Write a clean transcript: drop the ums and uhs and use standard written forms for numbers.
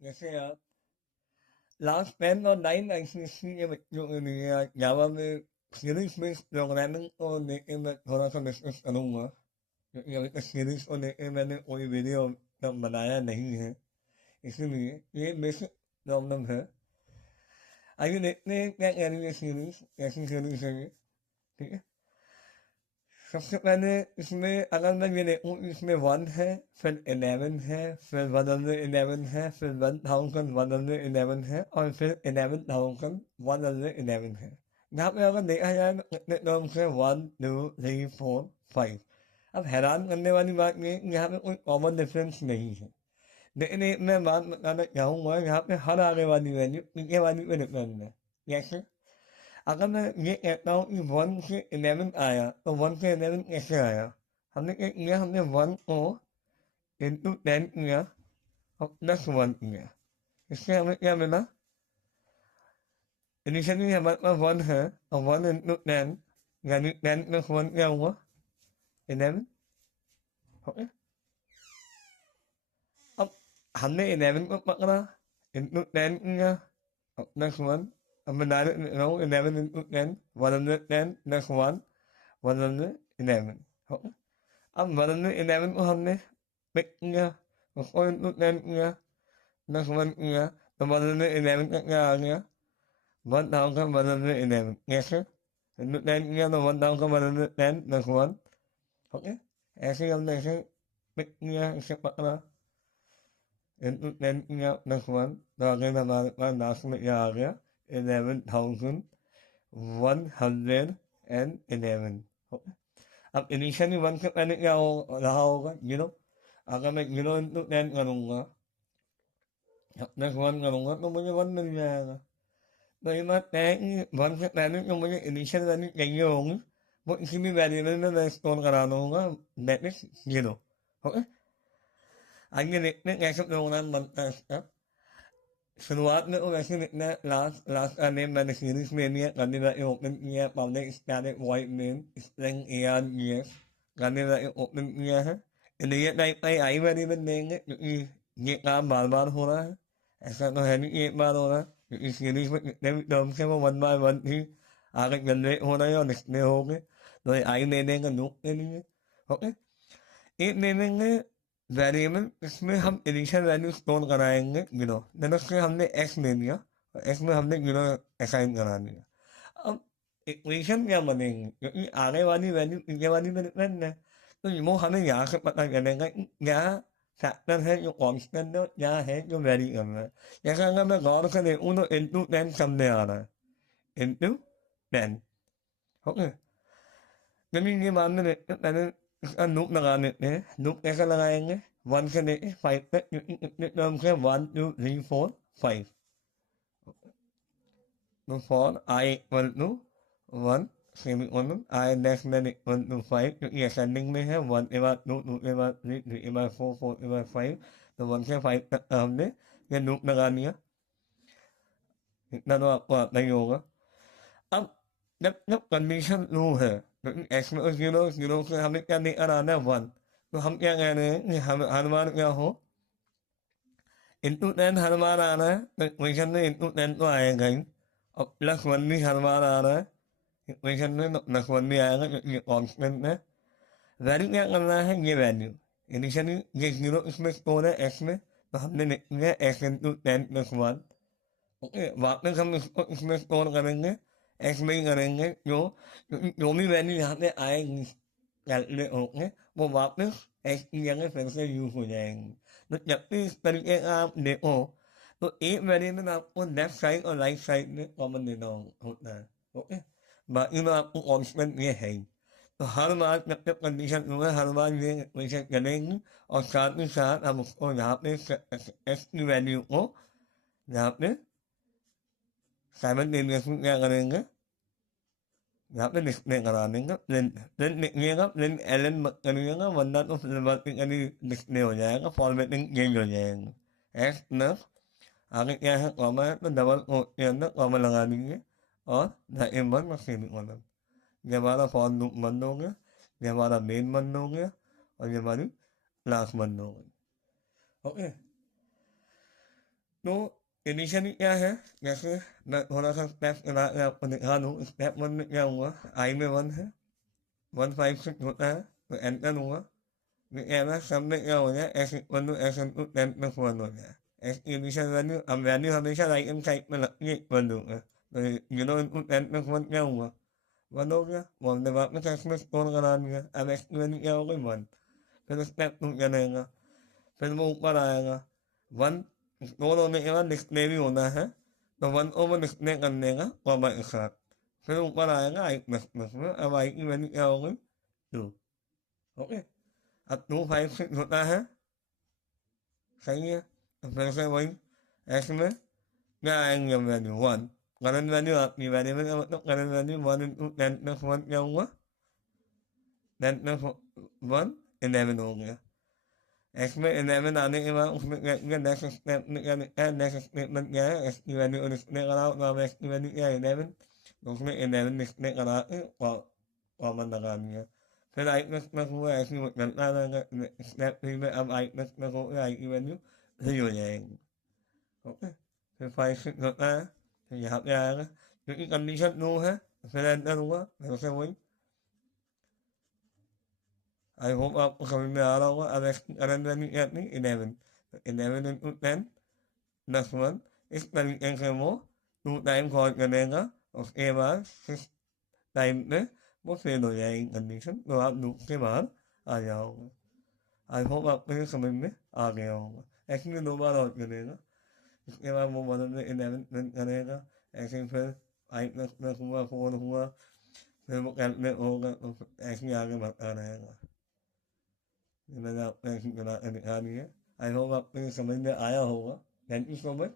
जैसे आप लास्ट 10 और 9 आईसीएसई के बच्चों के लिए आज जावा में सीरीज बेस्ड प्रोग्रामिंग को लेके मैं थोड़ा सा डिस्कस करूंगा, क्योंकि अभी तक सीरीज को लेके मैंने कोई वीडियो तक बनाया नहीं है, इसीलिए ये बेसिक प्रॉब्लम है। आइए देखते हैं क्या कह रही है सीरीज, कैसी सीरीज है ये। ठीक है, सबसे पहले इसमें अगर मैं ये देखूँ, इसमें 1 है, फिर 11 है, फिर 111 है, फिर 1111 है, और फिर 1111 है। यहाँ पे अगर देखा जाए तो कितने टर्म्स है, 1 2 3 4 5। अब हैरान करने वाली बात ये है कि यहाँ पे कोई कॉमन डिफरेंस नहीं है, लेकिन एक मैं बात बताना चाहूँगा, यहाँ पे हर आगे वाली वैल्यू पीछे वाली पे डिपेंड है। जैसे अगर मैं ये कहता हूँ कि 1 से 11 आया, तो 1 से 11 कैसे आया? हमने क्या किया, हमने 1 को इंटू 10 किया और प्लस 1 किया। इससे हमें क्या मिला? इनिशियली हमारे पास 1 है, और 1 इंटू 10 यानी 10 प्लस 1 क्या हुआ? 11। ओके, अब हमने 11 को पकड़ा, इंटू 10 किया और प्लस 1। अब मैं डायरेक्ट लिख रहा हूँ 11 इंटू 10, 110 प्लस 1, 111। ओके, अब 111 को हमने पिक किया, उसको इंटू 10 किया, प्लस 1 किया, तो 111 का क्या आ गया? 1111। कैसे? इंटू 10 किया तो 1110 प्लस 1। ओके, ऐसे ही हमने ऐसे पिक किया, इसे पकड़ा, इंटू 10 किया प्लस 1, तो अगेन हमारे पास लास्ट में क्या आ गया? 11,111। ओके, अब इनिशियली 1 से पहले क्या हो रहा होगा? 0। अगर मैं 0 इंटू 10 करूँगा, प्लस 1 करूँगा, तो मुझे 1 मिल जाएगा। तो ये बात तय है कि 1 से पहले जो मुझे इनिशियल वैल्यू चाहिए होगी, वो किसी भी वेरिएबल में मैं स्टोर करा दूंगा, दैट इज 0। ओके, आइए देखते हैं कैसे प्रोग्राम बनता है इसका। शुरुआत में तो वैसे लिखना है, लास्ट लास्ट का नेम मैंने सीरीज में लिया, करने का ओपन किया, public static void main string ARGS करने का ओपन किया है। इन्हें टाइप का आई वेरिएबल देंगे, क्योंकि ये काम बार बार हो रहा है, ऐसा तो है नहीं एक बार हो रहा है, क्योंकि सीरीज में जितने भी टर्म्स है वो 1 बाय 1 ही आगे जनरेट हो रहे हैं और डिस्प्ले हो गए। तो ये आई दे देंगे लूप के लिए। ओके, एक दे देंगे वेरिएबल, इसमें हम इनिशियल वैल्यू स्टोर कराएंगे 0। जैसे उससे हमने एक्स ले लिया, एक्स में हमने 0 असाइन करा दिया। अब इक्वेशन क्या बनेंगे, क्योंकि आगे वाली वैल्यू पीछे वाली में डिपेंड है, तो वो हमें यहाँ से पता चलेगा कि क्या फैक्टर है जो कांस्टेंट है और क्या है जो वेरी कर रहा है। जैसे अगर मैं गौर से देखूँ तो इंटू 10 सामने आ रहा है, इंटू 10। ओके, चलिए ये मानने देते हैं, पहले इसका लूप लगा लेते हैं। लूप कैसे लगाएंगे? 1 से लेके 5 तक, क्योंकि कितने टर्म्स है? 1 2 3 4 5। तो for I equal to 1 semicolon, I less than equal to 5, क्योंकि असेंडिंग में है, 1 के बाद 2, 2 के बाद 3, 3 के बाद 4, 4 के बाद 5। तो 1 से 5 तक का हमने ये लूप लगा लिया। इतना तो आपको आता ही होगा। अब जब जब कंडीशन ट्रू है, क्योंकि एक्स में 0, 0 से हमें क्या लेकर आना है? 1। तो हम क्या कह रहे हैं कि हम हर बार क्या हो, इंटू 10 हर बार आ रहा है, तो इक्वेशन में इंटू 10 तो आएगा ही, और प्लस 1 भी हर बार आ रहा है इक्वेशन में, तो प्लस 1 भी आएगा, क्योंकि ये कॉन्स्टेंट है। वैल्यू क्या करना है? ये वैल्यू इनिशियली ये 0 इसमें स्टोर है एक्स में, तो हमने लिख दिया एक्स इंटू 10 प्लस 1। ओके, वापस हम इसको इसमें स्टोर करेंगे, एक्स में ही करेंगे, क्योंकि जो भी वैल्यू यहाँ पे आएगी कैलकुलेट होके, वो वापस एक्स की जगह फिर से यूज हो जाएंगी। तो जब भी इस तरीके का आप देखो, तो एक वेरिएबल आपको लेफ्ट साइड और राइट साइड में कॉमन देना होता है। ओके, बाकी तो आपको कॉन्स्टेंट ये है ही। तो हर बार जब तक कंडीशन हुआ, हर बार ये इक्वेशन चलेंगी, और साथ ही साथ हम उसको यहाँ पे एक्स की वैल्यू को यहाँ पे साइमल्टेनियसली क्या करेंगे? यहाँ पे डिस्प्ले करा देंगे। प्रिंट प्रिंट लिखिएगा, प्रिंट एलन मत करिएगा, वरना तो सिस्टमेटिकली डिस्प्ले हो जाएगा, फॉर्मेटिंग चेंज हो जाएगी। एक्स प्लस आगे क्या है? कॉमा है, तो डबल कोट के अंदर कॉमा लगा दीजिए, और द इवन और सेमीकोलन। ये हमारा फॉर लूप बंद हो गया, ये हमारा मेन बंद हो गया, और ये हमारी क्लास बंद हो गई। ओके, तो इनिशियली क्या है, जैसे मैं थोड़ा सा स्टेप बना के आपको दिखा दूँ। स्टेप 1 में क्या हुआ, आई में 1 है, 156 होता है, तो एंटर हुआ। फिर क्या है, सब में क्या हो जाए, S equal to S into 10 plus 1 हो जाए। एस की इनिशियल वैल्यू, अब वैल्यू हमेशा राइट हैंड साइड में लगती है इक्वल टू में। तो 0 इंटू 10 प्लस 1 क्या हुआ, 1 हो गया। वो हमने वापस एक्स में स्टोर करा दिया। अब एक्स की वैल्यू क्या हो गई, 1। फिर स्टेप 2 चलेगा, फिर वो ऊपर आएगा। 1 स्टोर होने के बाद डिस्प्ले भी होना है, तो 1 ओवर डिस्प्ले कर देगा कॉमा के साथ। फिर ऊपर आएगा आई प्लस प्लस में। अब आई की वैल्यू क्या हो गई, 2। ओके, अब 256 होता है, सही है। तो फिर से वही एक्स में क्या आएंगे वैल्यू, 1। करंट वैल्यू आपकी वेरिएबल का मतलब करंट वैल्यू 1 इंटू 10 प्लस 1 क्या हुआ, 10 प्लस 1 11 हो गया। एक्स में 11 आने के बाद उसमें क्या किया, नेक्स्ट स्टेप में क्या लिखा है, नेक्स्ट स्टेटमेंट क्या है, एक्स की वैल्यू को डिस्प्ले कराओ। तो अब एक्स की वैल्यू क्या है, 11। तो उसमें 11 डिस्प्ले करा के कॉमन लगा दिया। फिर आई प्लस प्लस हुआ, ऐसे ही वो चलता रहेगा। स्टेप 3 में अब आई प्लस प्लस हो गया, आई की वैल्यू 3 हो जाएगी। ओके, फिर 5 6 होता है, फिर यहाँ पे आएगा, क्योंकि कंडीशन 2 है। फिर एंटर हुआ, फिर से वही। आई होप आपको समझ में आ रहा होगा। अब एक्स की करंट वैल्यू क्या थी, 11। तो 11 इंटू 10 प्लस 1, इस तरीके से वो 2 टाइम कॉल करेगा। उसके बाद 6 टाइम पे वो फेल हो जाएगी कंडीशन, तो आप लूप से बाहर आ जाओगे। आई होप आपको ये समझ में आ गया होगा। एक्चुअली 2 बार और करेगा, इसके बाद वो मदद में 11 प्रिंट करेगा। ऐसे ही फिर आई प्लस प्लस हुआ, 4 हुआ, फिर वो कैलकुलेट होगा, तो ऐसे ही आगे बढ़ता रहेगा। ये मैंने आपको ऐसी बना के दिखा दी है। आई होप आपको ये समझ में आया होगा। Thank you so much.